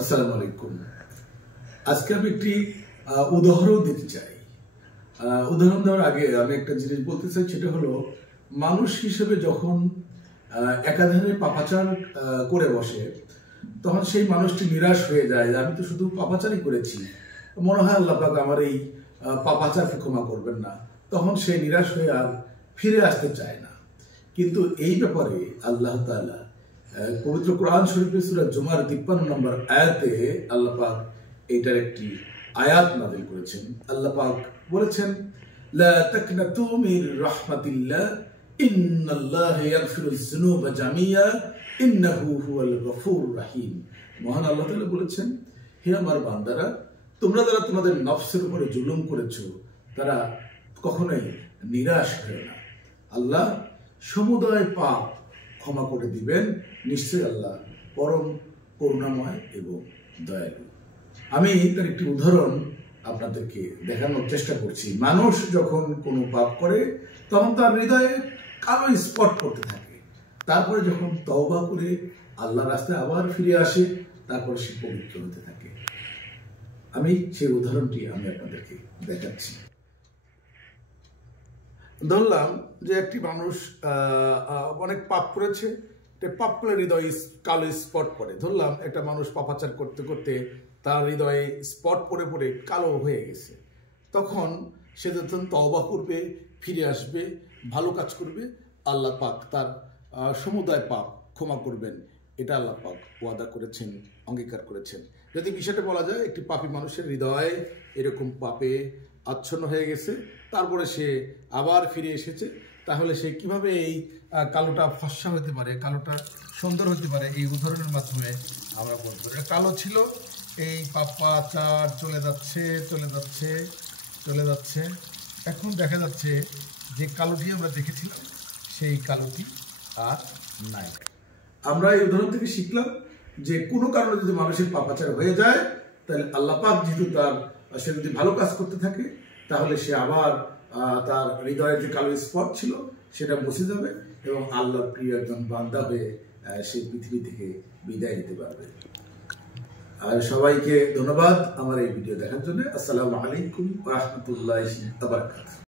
আসসালামু আলাইকুম। আজকে আমি একটি উদাহরণ দিতে চাই। উদাহরণ দেওয়ার আগে আমি একটা জিনিস বলতে চাই, সেটা হলো মানুষ হিসেবে যখন একাধারে পাপাচার করে বসে, তখন সেই মানুষটি নিরাশ হয়ে যায়। আমি তো শুধু পাপাচারই করেছি, মনে হয় আল্লাহ পাক আমার এই পাপাচারকে ক্ষমা করবেন না। তখন সে নিরাশ হয়ে আর ফিরে আসতে চায় না। কিন্তু এই ব্যাপারে আল্লাহ তাআলা পবিত্র কোরআন শরীফের সূরা জুমার 53 নম্বর আয়াতে আল্লাহ পাক এটার একটি আয়াত নাযিল করেছেন। আল্লাহ পাক বলেছেন, লা তাকনাতু মির রাহমাতিল্লাহ ইন্নাল্লাহা ইয়াগফিরুয যুনুবা জামিয়া ইন্নাহু হুয়াল গফুরুর রহিম। মহান আল্লাহ তাআলা বলেছেন, হে আমার বান্দারা, তোমরা যারা তোমাদের নফসের উপরে জুলুম করেছো, তারা কখনোই নিরাশ হয় না। আল্লাহ সমুদয় পাপ ক্ষমা করে দিবেন, নিশ্চয়ই আল্লাহ পরম করুণাময় এবং দয়ালু। আমি তার একটি উদাহরণ আপনাদেরকে দেখানোর চেষ্টা করছি। মানুষ যখন কোনো পাপ করে, তখন তার হৃদয়ে কালো স্পট করতে থাকে। তারপরে যখন তওবা করে আল্লাহ রাস্তায় আবার ফিরে আসে, তারপর সে পবিত্র হতে থাকে। আমি সেই উদাহরণটি আপনাদেরকে দেখাচ্ছি। ধরলাম যে একটি মানুষ অনেক পাপ করেছে, পাপ করে হৃদয়ে কালো স্পট পড়ে। ধরলাম একটা মানুষ পাপাচার করতে করতে তার হৃদয়ে স্পট পড়ে পড়ে কালো হয়ে গেছে। তখন সে যখন তওবা করবে, ফিরে আসবে, ভালো কাজ করবে, আল্লাহ পাক তার সমুদায় পাপ ক্ষমা করবেন। এটা আল্লাহ পাক ওয়াদা করেছেন, অঙ্গীকার করেছেন। যদি বিষয়টা বলা যায়, একটি পাপী মানুষের হৃদয় এরকম পাপে আচ্ছন্ন হয়ে গেছে, তারপরে সে আবার ফিরে এসেছে, তাহলে সে কিভাবে এই কালোটা ফর্সা হতে পারে, কালোটা সুন্দর হতে পারে, এই উদাহরণের মাধ্যমে আমরা বলতে পারি। কালো ছিল, এই পাপাচার চলে যাচ্ছে চলে যাচ্ছে চলে যাচ্ছে, এখন দেখা যাচ্ছে যে কালোটি আমরা দেখেছিলাম, সেই কালোটি আর নাই। আমরা এই উদাহরণ থেকে শিখলাম যে কোনো কারণে যদি মানুষের পাপাচার হয়ে যায়, তাহলে আল্লাহ পাক যেহেতু সে যদি ভালো কাজ করতে থাকে, তাহলে সে আবার তার হৃদয়ের যে কালো স্পট ছিল সেটা মুছে যাবে এবং আল্লাহর প্রিয় একজন বান্দা হয়ে সে পৃথিবী থেকে বিদায় নিতে পারবে। আর সবাইকে ধন্যবাদ আমার এই ভিডিও দেখার জন্য। আসসালামু আলাইকুম ওয়া রাহমাতুল্লাহি ওয়া বারাকাতুহু।